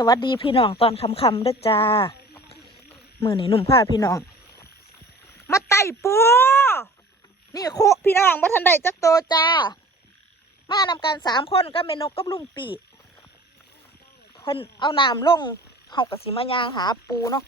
สวัสดีพี่น้องตอนคำๆด้วยจ้า มือนี่หนุ่มผ้าพี่น้อง มาไต่ปู นี่คุพี่น้องมาทันใดจักโตจ้า มานำกันสามคนก็เมนกกับลุงปีเพิ่นเอาน้ำลงเฮากะสิมายางหาปูเนาะ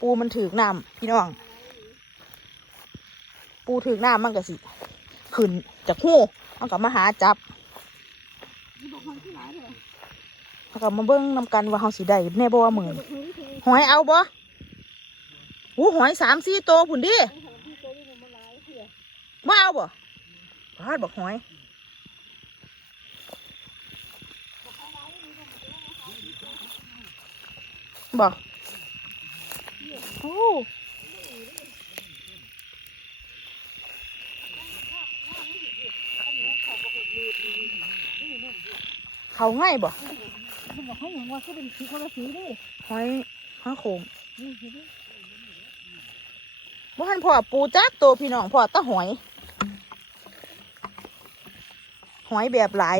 ปูมันถือน้ำพี่น้อง ปูถือน้ำมันก็สิขึ้นจากหูมันก็มาหาจับ แล้วก็มาเบิ้งนำกันว่าเฮาสิได้แน่บ่ว่าหมื่นหอยเอาบ่หูหอยสามสี่โตวผุนดิมาเอาบ่พาดบอกหอยบ่โอ้เขาง่ายบ่ เขาบอกให้อย่างว่าเขาเป็นสีคนละสีดิหอยหอยโขงบ่ทันพ่อปูจักตัวพี่น้องพ่อตะหอย หอยแบบหลาย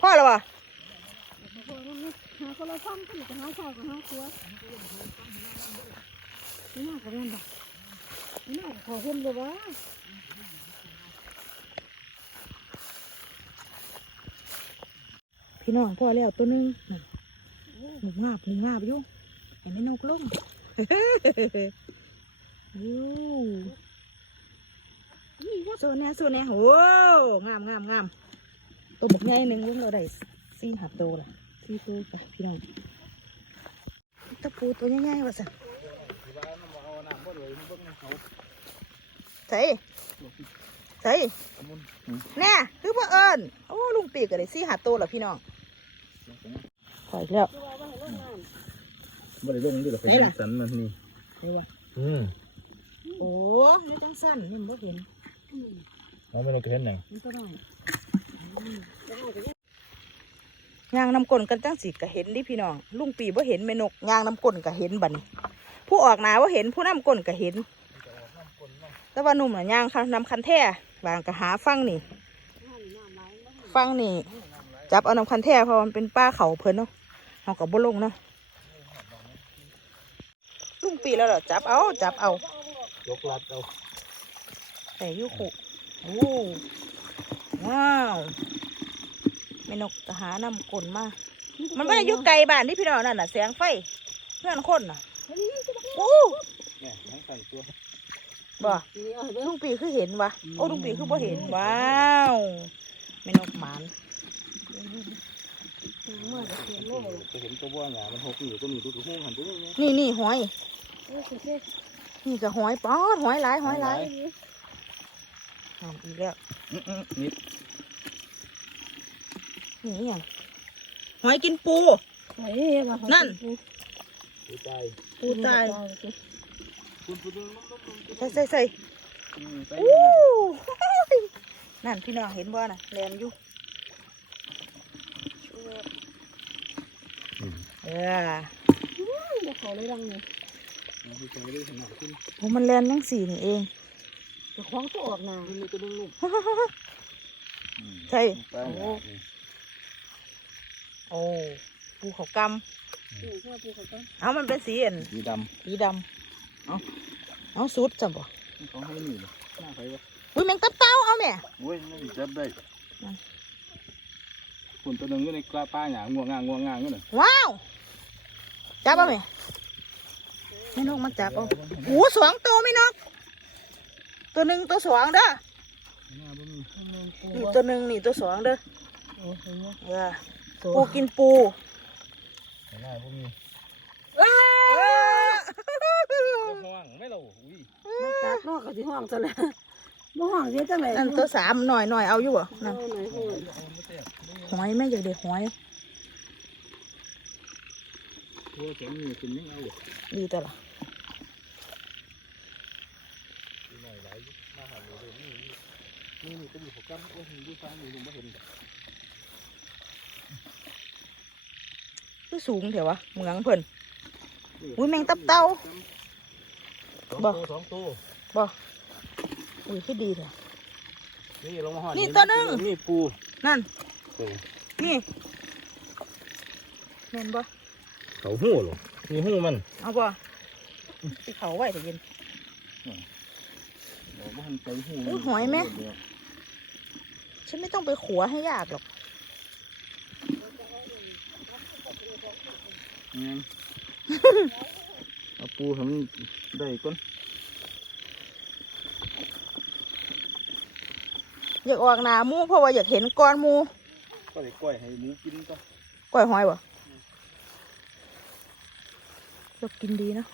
พ่อแล้วบ่หาคนละฟังก็หนูจะหาข้าวกับหาครัวไม่น่ากับแม่นดอกไม่น่าขอเพิ่มเลยวะ พี่น้องพ่อแล้วตัวหนึงหมูงาบหมูงาบอยู่เห็นไหมนกลงโอ้นี่โซแน่โซแน่โอ้งามงามงามตัวบกใหญ่หนึ่งเบิ่งเราได้สี่หับโตวละสี่ตัวไปพี่น้องตะปูตัวใหญ่ๆว่าสันใส่ใส่แน่คือพ่อเอิญโอ้ลุงปีกก็ได้สี่หับโตวละพี่น้อง ถอยแล้วบ่ได้ลงด้วยหรอกนี่ล่ะสันมันนี่นี่วะอืมโอ้นี่จังสั้นนี่มันบ่เห็นแล้วไม่ต้องเห็นหนังมันก็ได้ยางน้ำกลนกันจังสิก็เห็นดิพี่น้องลุงปีบ่เห็นแม่นกยางน้ำกลนก็เห็นบัดนี้ผู้ออกหนาว่าเห็นผู้น้ำกลนก็เห็นแต่ว่าหนุ่มน่ะยางค่ะนำคันแท่บางก็หาฟังนี่ฟังนี่ จับเอานำคันแท่เพราะมันเป็นป้าเขาเพิ่นเนาะเขาก็บ่ลงเนาะลุงปีแล้วเหรอจับเอาจับเอายกลัดเอาใส่ยุคุโอ้ว้าวแม่นกก็หานำกลนมา มันไม่ได้อยู่ไกลบ้านที่พี่น้องนั่นน่ะแสงไฟเพื่อนคนน่ะโอ้เนี่ยทั้งใส่ตัวบ่นี่เอาไปลุงปีคือเห็นวะโอ้ลุงปีคือบ่เห็นว้าวแม่นกหมานเมื่อ จะเขียนโลกจะเห็นตัวบัวหงามันหกอยู่ก็มีตัวตัวหูหันตัวนี้ไงนี่นี่หอยเออเช็ดนี่ก็หอยป๊อดหอยหลายหอยหลายหอมอีกแล้วอืมอืมนิดนี่อหย่างหอยกินปูเฮ้ยมานั่นตัวใจปูตายคุณคุณดึงลงลงลงใส่ใส่ใส่อืมไปอู้นั่นพี่น้องเห็นบ่น่ะแลนอยู่ ออจะขอเลยดังเลยไปไปเลยหนาขึ้นโอ้มันแลนทั้งสี่นี่เองจะคล้องตัวออกนาขึ้นนี่ตัวนึงลูกใช่ไปโอ้โอ้ปูเขากอือเพื่อปูเขาต้องำเอามันเป็นสีอันสีดสีดำเอาเอาสุดจังบ่ำเขาให้หนีหน้าไปวะอุ้ยแมงตับเต้าเอาแม่โอ้ยไม่จับได้นั่นคุณตัวนึงก็ในกล้าป้าหยางง่วงงางง่วงงางก็เลยว้าว จับเอาแม่แม่นกมาจับเอาโอ้สองตัวไม่นก ตัวหนึ่งตัวสองเด้อหน้าบ่มีนี่ตัวหนึ่งนี่ตัวสองเด้อโอ้โหเออปูกินปูหน้าบ่มีว้าวห่วงไม่เราอุ้ยมันตัดนอกกับที่ห้องซะแล้วบ่ห้องเยอะจังเลยนั่นตัวสามหน่อยหน่อยเอาอยู่บ่นั่นเอาไหนพูดหอยแม่อยากได้หอย ตัวแข็งนี่คุณยังเอาดีแต่ละหน่อยไหลมาหาเลยนี่นี่ตัวอยู่หัวกั้มโอ้ยดูฟ้าอยู่ไม่เห็นคือสูงเถอะวะเหมืองเพิ่นอุ้ยแมงตับเต้าบ่สองตัวบ่อุ้ยคือดีเถอะนี่ลงมาหอดนี่ตัวหนึ่งนี่ปูนั่นเออนี่เห็นบ่ เขาหู้หรอมีหู้มัน เอาบ่สิเขาไว้แต่เย็นบอกว่ามันใจหู้อุ๊ยหอยไหม ฉันไม่ต้องไปขัวให้ยากหรอกงั้นเอาปูให้มันได้ก่อนอยากออกหนาหมูเพราะว่าอยากเห็นก้อนหมูก็เลยกล้วยให้หมูกินก็ ก้อยหอยบ่ เรากินดีเนอะ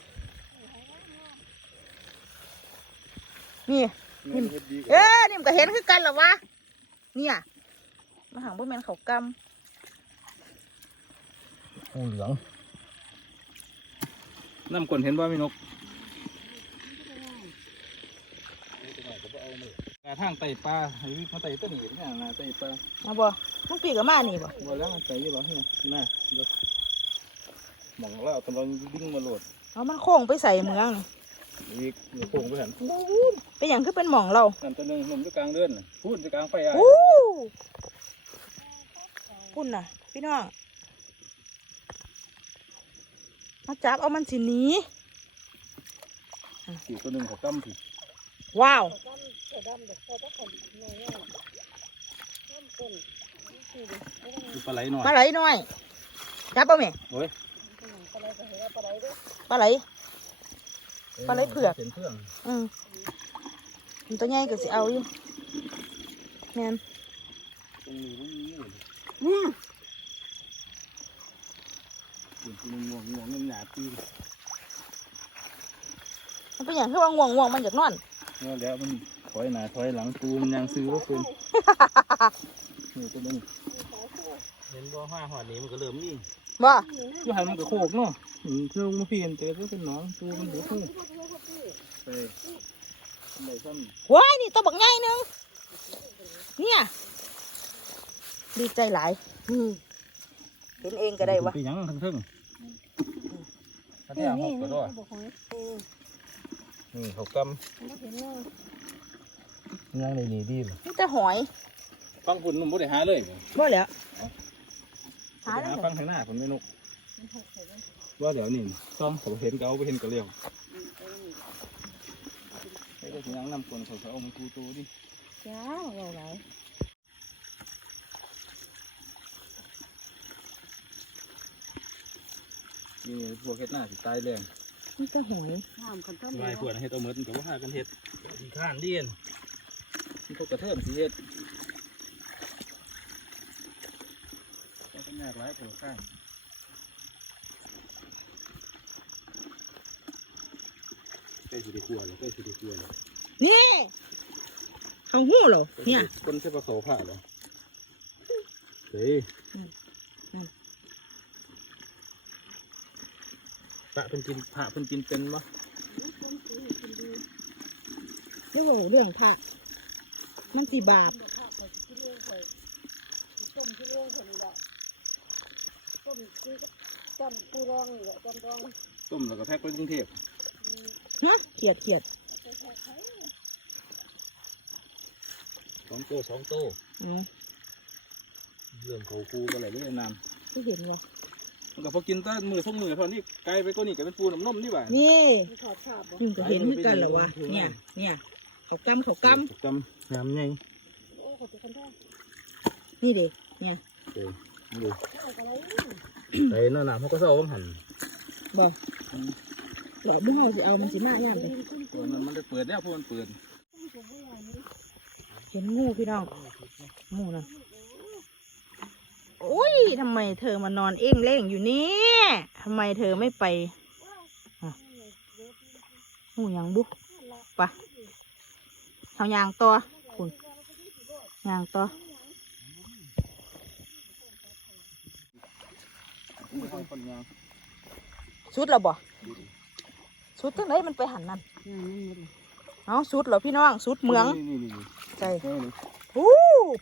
นี่เงินเฮ็ดดีกเอ๊ว่าะนี่มันก็เห็นคือกันเหรอวะเนี่ยมาหางบ่แม่นเขากหูเหลืองน้ำก่อนเห็นว่ามีนกกระทางไต่ปลาให้มาไต่ต้นหินเนี่ยนะไต่ปลาำมาบ่มึงปีกับมานี่บ่บ่แล้วมันไต่อยี่บ่เนี่ยน่ะเดี๋ยว หมองเรากำลังวิ่งมาโหลดเอามันโค้งไปใส่เมืองนี่อีกเดี๋ยวโป่งไปหันเป็นอย่างคือเป็นหม่องเรานั่นตัวหนึงหนุ่มอยู่กลางเดือนน่ะพูดอยู่กลางไฟอะอู้พุ่นน่ะ พี่น้องมาจับเอามันสิหนีอีกตัวหนึงเขากำผิดว้าว คือปลาไหลหน่อย ปลาไหลน้อย จับเอาไหมโอ้ย ปลาไหล ปลาไหลเผือก เห็นเพื่อนอืมมันตัวใหญ่ก็สิเอาอยู่แม่นตรงนี้มันมีอยู่อืมเห็นตัวหนึงงวงงวงเงินหนาปีนมันเป็นอย่างคือว่าง่วงง่วงมันอยากนอนเมื่อแล้วมันถอยหน้าถอยหลังปูมันยังซื้อว่าเป็นนี่ตัวนึงเห็นบ่ห้าหอดนี้มันก็เริ่มนี่ บ่อยู่หันมันก็โคกเนาะอืมเชื่อมาเพียนเตะก็เป็นหน้องปูมันหัวคู่ไปไหนซ้ำว้ายนี่ตัวบักใหญ่หนึงเนี่ยดีใจหลายอืมเห็นเองก็ได้วะเป็นหยังทั้งทึ่งถ้าได้หกก็ได้บอกหอยนี่เขากไม่เห็นเลยำยังในนี่ดีเลยนี่แต่หอยฟังฝุ่นมันบ่ได้หาเลยบ่แล้ว หาหาแล้วฟังข้างหน้าผมไม่นกว่าเดี๋ยวนี่ซ่อมเขาเห็นก็เอาไปเห็นก็เลี้ยวไอ้ก็สิยังนำคนเขาเขาเอามาตูตูดิจ้าเราไหลนี่พวกเฮ็ดหน้าสิตายแรงนี่แต่หอยน้ำกันต้นลายพวกเฮ็ดเอาเหมือนกับว่าหากันเฮ็ดดีข้านเดียนนี่พวกกระเทินสิเฮ็ดก็เป็น ยากหลายตัวข้างใกล้สิได้ครัวเลยใกล้สิได้ครัวเลยนี่เขาหู้เหรอเนี่ยคนใช้ปลาโสผ่าเหรอเฮ้ยอืมอืมพระเพิ่นกินพระเพิ่นกินเป็นปะเรื่องเรื่องพระมันสิบาป ต้มที่เรื่องคนนี้แหละ ต้มคือจำปูรองนี่แหละจำรองต้มแล้วก็แพ็คไปกรุงเทพฮะเขียดเขียดสองโตสองโตอืมเรื่องเขาคูก็เลยเรื่องน้ที่เห็นไงำมันก็พอกินแต้มือสองมือเท่านี้ไกลไปก็นี่ก็เป็นปูน้ำนมนี่หว่านี่มีถอดขาบบ่นี่ก็เห็นเหมือนกันเหรอวะ เนี่ย เนี่ยเขากำเขากจำงามไงโอ้ขอดคนแท้ำนี่เด็กเนี่ยเออ ดูเอาอะไรไอ้นั่นน่ะเขาก็เศร้าบ้างหันบอกบอกบุ้งเราสิเอามันสิมาย่างเลยตัวนั้นมันได้เปิดแล้วพวกมันเปิดเห็นงูพี่น้องงูนั่นโอ้ยทำไมเธอมานอนเอ้งเล่งอยู่เนี่ยทำไมเธอไม่ไปอะงูหยังบุปะเอายางต่อคุณยางต่อ คนยาง สุดแล้วบ่สุดจังไหนมันไปหันนั่นงานนั่นหมดเลยเอาสุดเหรอพี่น้องสุดเมืองนี่นี่นี่ใจนี่นี่อู้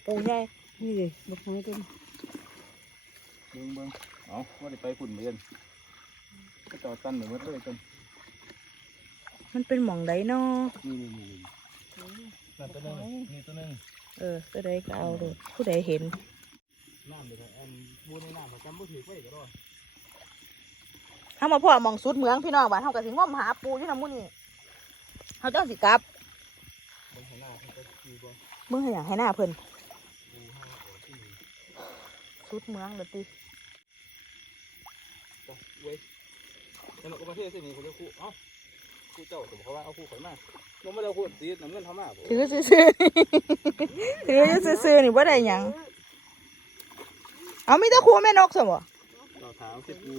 ปูใหญ่นี่เลยบอกหอยตัวนี้เบิ้งเบิ้งเอาว่าได้ไปฝุ่นเรียนก็ต่อตันเหมือนเลยจนมันเป็นหม่องไดเนาะนี่นี่นี่นี่นั่นตัวนึงนี่ตัวนึงเออก็ได้ก็เอาดูผู้ใดเห็น น้ำเดี๋ยวอันบูในน้ำประจำบ่ถือไว้ก็ได้เฮามาพ่อหมองสุดเมืองพี่น้องบ้านเฮาก็สิงมหาปูอยู่นำมื้อนี้เฮาจังสิกลับบนข้างหน้าเขาก็คือบ่มึงให้หยังให้หน้าเพิ่นปูห้าโอที่สุดเมืองเด้อติก็เว้ยแล้วมันก็ประเทศเส้นนี้เขาเรียกคู่เอ้าคู่เจ้าสมเขาว่าเอาคู่ข่อยมาลงมาแล้วคู่สีน้ำเงินทำมาบ่ถือซื่อๆถืออยู่ซื่อๆนี่บ่ได้หยัง เอามีแต่ครูแม่นกซั่นบ่เราถามเส้นปู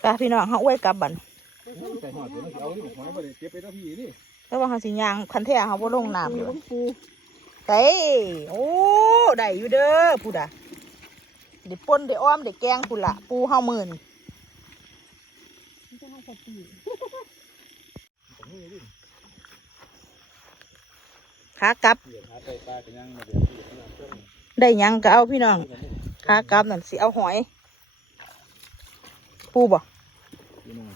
ไปพี่น้องเฮาอวยกลับบัดใส่หอดเดี๋ยวมันเอานี่หอยบ่ได้เก็บไปแล้วพี่นี่แต่ว่าเฮาสิย่างคันแท้เฮาบ่ลงน้ำอยู่ปูไก่โอ้ได้อยู่เด้อพูดอะเดี๋ยวป่นเดี๋ยวอ้อมเดี๋ยวแกงพูดละปูเฮาหมื่นจะให้สติ ขากลับเดี๋ยวหาไปปลากันยังมาเดี๋ยวที่ข้างหน้าเพิ่มได้หยังก็เอาพี่น้องขากลับนั่นสิเอาหอยปูบ่พี่น้อง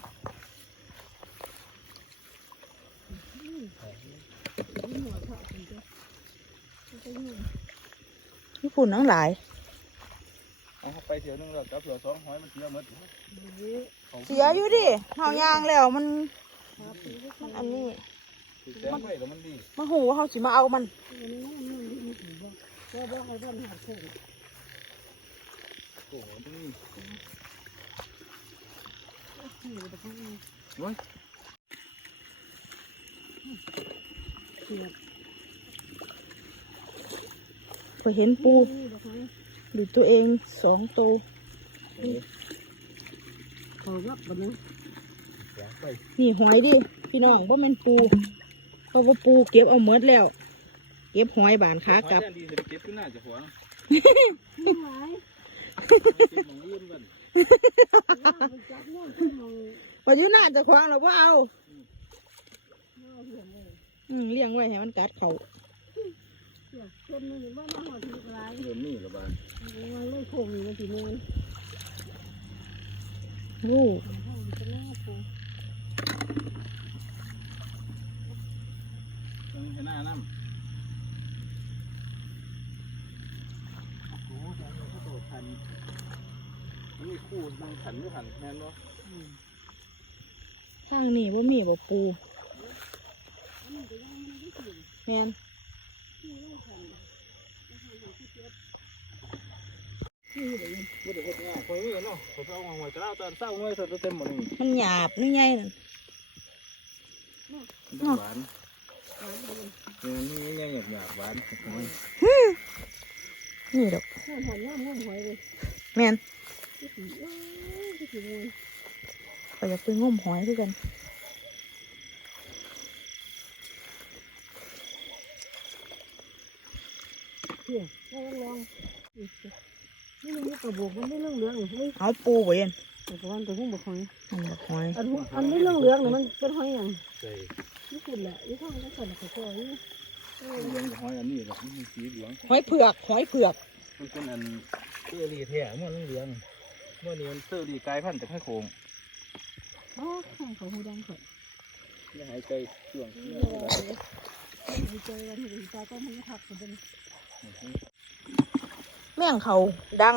ยิ่งหัวเถาะมันจะมันจะยิ่งนี่พูดนังหลายเอาไปเที่ยวนึงแล้วกลับเที่ยวสองหอยมันเสียหมดดีเสียอยู่ดิเฮาย่างแล้วมันครับปีก็มันอันนี้ มันดีมันหูว่าเฮาสิมาเอามันอันนี้มันมันดีมันดีบ่บ่ให้บ่หาเพิ่มโอ้โหนี่นี่บ่ต้องโอ้ยเสียบพอเห็นปูนี่บ่ต้องดูตัวเองสองตัวเขารับบ่นะแสงไปนี่หอยดิ พี่น้องบ่แม่นปูเพ ราะว่าปูเก็บเอาหมดแล้ว เก็บหอยบานขากลับหอยแดงดีสิเก็บขึ้นหน้าจะหัวไม่ไหวเก็บของยืมกันมันจับนู่นขึ้นมองว่าอยู่น่าจะควางเราว่าเอาเอาเหี้ยเลยอืมเลี้ยงไว้ให้มันกัดเขาเสียบคนนึงบ่มาหอดที่กลายเริ่มนี่ละบานมันเลยโคงนี่มันสิแม่นโอ้มันจะแน่ปูต้อง ให้หน้าน้ำโอ้โหแสงมันก็โตทันมันมีคู่นั่งขันอยู่ขันแม่นบ่ทางนี้ว่ามีบ่ปูแมนบ่ได้เฮ็ดงานคนนี้เนาะผมเอาหอยกระเอาตอนเช้าหน่วยสดเต็มหมดนี่มันหยาบนี่ไงนั่นมันหวาน เออนี่ง่ายๆหยาบๆหวานนี่ดอกหอมหอมย่ามหอมหอยเลยแมนที่สีเอ้ยที่สีมวยก็อยากไปงมหอยด้วยกันเที่ยให้มันลองนี่มันกระบอกมันไม่เรื่องเหลืองเฮ้ยเอาปูไว้เย็น แต่ก็วันตัวหุ้มบอกหอยมันบอกหอยอันอันนี้เรื่องเหลืองเนี่ยมันเป็นหอยอย่างใส่นี่คุณแหละยี่ห้อนี้คนเขาก็ยี่เหลืองหอยอันนี้แหละมันมีสีเหลืองหอยเผือกหอยเผือกมันเป็นอันเซอรี่แท้มันเหลืองเมื่อนี้มันเซอรี่กลายพันธุ์จากให้โคงอ๋อเขาหูดังเขาไม่หายใจช่วงเออเจอวันที่ตาต้องมันทักคนเป็นแม่งเขาดัง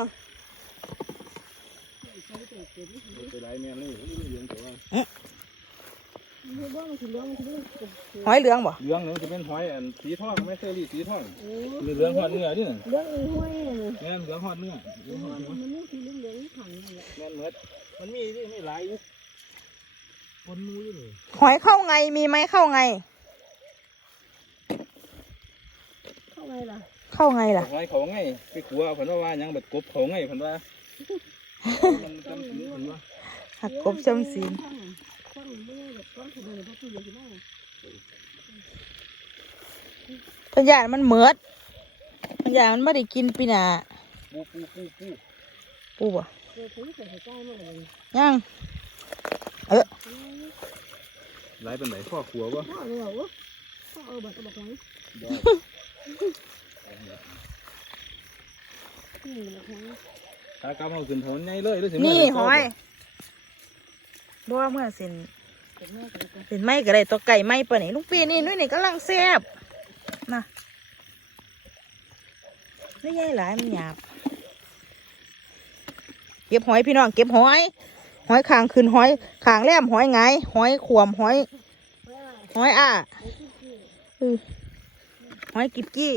หลืองแต่ว่าไม่บ้ามันถึงเหลืองมันถึงเรื่องหอยเหลืองบ่เหลืองนี่มันจะเป็นหอยอันสีทองไม่เซอรี่สีทองโอ้เหลืองหอดเนื้อนี่น่ะเรื่องอีห้วยเนี่ยแม่นเหลืองหอดเนื้อเหลืองหอดเนื้อมันไม่คือเรื่องเหลืองขังนั่นแหละแม่นเมดมันมีนี่ไม่หลายอยู่บนมูอยู่นี่หอยเข้าไงมีไหมเข้าไง เข้าไงล่ะเข้าไงล่ะหอยเขาไงไปขัวเอาผันว่าว่าหยังแบบกบเขาไงผันว่า มันจำถึงผันว่าหักกบจำศีลตั้งไม่ได้แบบต้องถึงเลยเพราะตัวใหญ่มากพญานมันเหมิดพญานมันไม่ได้กินปีหนาปูปูปูปูปูบ่เจอผมใส่ใกล้มากเลยยังหลายเป็นไหนพ่อขัววะพ่อเลยเหรอพ่อเอาบัตรบอกไว้ได้นี่บอกไว้ ถ้ากำเอาขึ้นถนนใหญ่เลยหรือสินี่หอยบ่ว่าเมื่อสินแต่แม่ก็จะเป็นไม้ก็ได้ตัวไก่ไม้ปะนี่ลุงปีนี่นุ่ยนี่กำลังแซ่บนะไม่ใช่หลายมันหยาบเก็บหอยพี่น้องเก็บหอย หอยคางขึ้นหอยคางแหลมหอยไงายหอยขวมหอย หอยอะอือหอยกิบกี้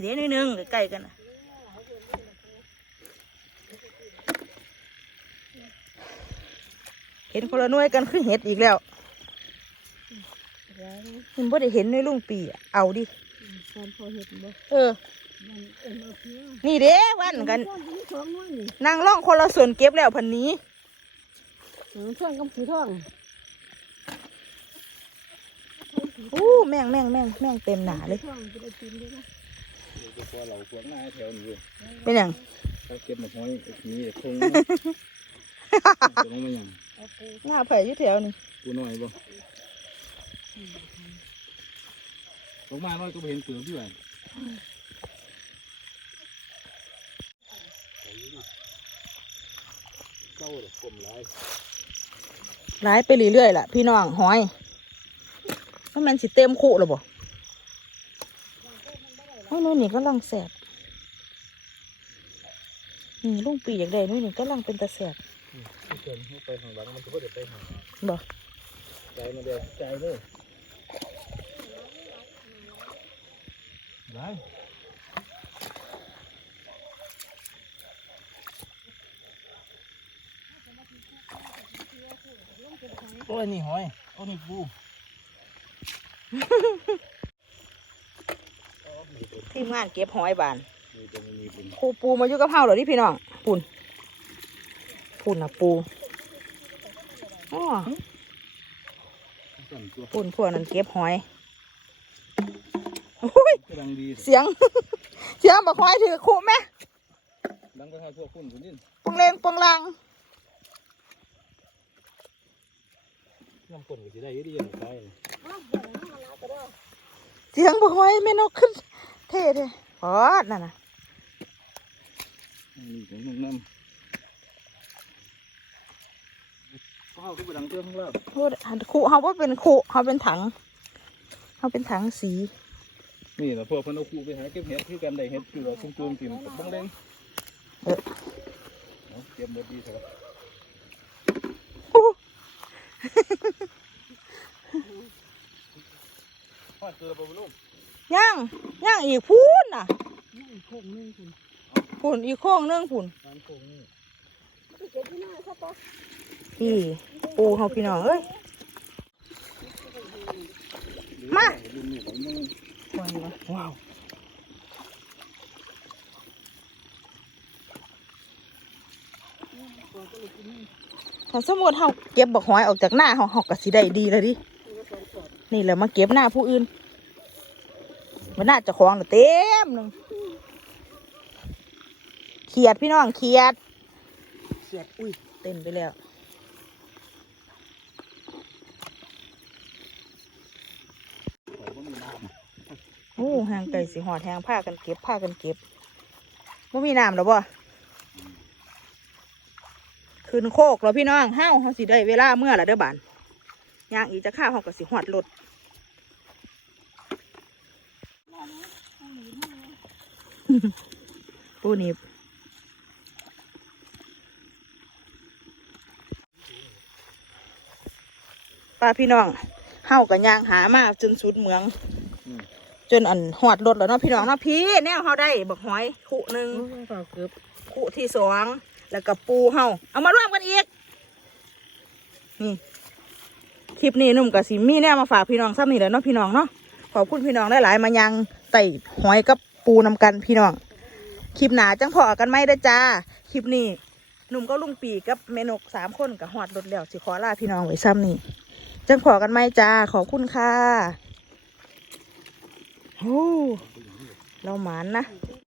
เดี๋ยวนิดนึงใกล้ๆกันนะ ห็นคนละหน่วยกันคือเห็ดอีกแล้วมันบ่ได้เห็นในลุงปีอะเอาดิการพอเห็ดบ่เออมันเอ็มเอาเพียงนี่เด้วันกันช่วงที่สองน้อยนี่นางล่องคนละส่วนเก็บแล้วพันนี้เออช่วงกำสีท่องอู้แม่งแม่งแม่งแม่งเต็มหนาเลยช่วงจะได้กินด้วยนะเดี๋ยวจะพอเราขวางหน้าแถวนี้อยู่เป็นอย่างเขาเก็บมาห้อยนี่คงจะลงมาอย่างเอาปู หน้าไผ่อยุ่แถวนี่กูน้อยบ่ลงมาน้อยก็ไปเห็นเกลือด้วยเก้าเลยกลมไรร้ายไปเรื่อยๆล่ะ พี่น้องหอยว่ามันสิเต็มคู่หรอบ่โอ้ยนู่นนี่ก็ลังแสบนี่ลุงปีอยากได้นู่นนี่ก็ลังเป็นตาแสบที่ เกินไปข้างหลังมันก็จะไปหาบ่ใจมาเดียวใจเลยได้โอ้ยนี่หอยโอ้นี่ปูทีมงานเก็บหอยบานนี่ตรงนี้เป็นครูปูมาอยู่กับเฮาเหรอที่พี่น้องปูน ปูนนะปูอ๋อสั่นตัวปูนพวกนั้นเก็บหอยโอ้ยกำลังดีเสียง เสียงบอกหอยถือคู่ไหมดังไปหาพวกคุณคนนี้ปงเลงปงลังน้ำก้นก็จะได้เยอะดีอย่างไรเสียงบอกหอยแม่นกขึ้น เท่เท่พอดนั่นน่ะนี่ของน้อ งน้ำข้าวก็ไปดังเตื้อข้างล่างโอ้ยอันคู่เขาว่เป็นคู่เขาเป็นถังเขาเป็นถังสี นี่แหละพวกเพนเอาคูไปหาเก็บเห็ดคือกันได้เห็ดคือเราชุ่มจุ่มกินกับบ้างเล้งเออ เอาเก็บหมดดีเถอะพอดเจอปลาลูกย่างย่างอีกพูนน่ะนี่โค้งนึงคุณพูนอีกโค้งหนึงพูนน้ำโค้งนี่เก็บที่หน้าครับปะ พี่ปูเขาพี่น้องเอ้ย มาดูนี่ของมึงว้าวถ้าสมมติเขาเก็บบักหอยออกจากหน้าเขาเขาก็สิได้ดีเลยดิ นี่แหละมาเก็บหน้าผู้อื่น มันน่าจะคลองน่ะเต็มหนึ่งเขียดพี่น้องเขียดเขียดอุ้ยเต็มไปแล้ว ของก็มีน้ โอ้ ห่างไก่สิหอดแหงผ้ากันเก็บผ้ากันเก็บว่ามีน้ำหรอบ่ขึ้นโคกแล้วพี่น้องเฮ้าเขาสิได้เวลาเมื่อละเด้อบานย่างอีกจะข้าวเขาก็สิหอดรถปูนิบป้าพี่น้องเฮากับย่างหามาจนสุดเมืองำอืม จนอันหอดรถแล้วเนาะพี่น้องเนาะพี่แนวเฮาได้บักหอยคู่หนึ่งเปล่าเกือบคู่ที่สองแล้วก็ปูเฮาเอามารวมกันอีกนี่คลิปนี้หนุ่มกับสิมีแนวมาฝากพี่น้องซ้ำนี่แหล้วเนาะพี่น้องเนาะขอบคุณพี่น้องหลายๆมายังไต่หอยกับปูนำกันพี่น้องคลิปหนาจังพอกันไหมเด้อจ้าคลิปนี้หนุ่มก็ลุงปีกับเมนกสามคนกับหอดรถแล้วสิขอลาพี่น้องไว้ซ้ำนี่จังพอกันไหมจ้าขอบคุณค่ะ โอ้เราหมานนะ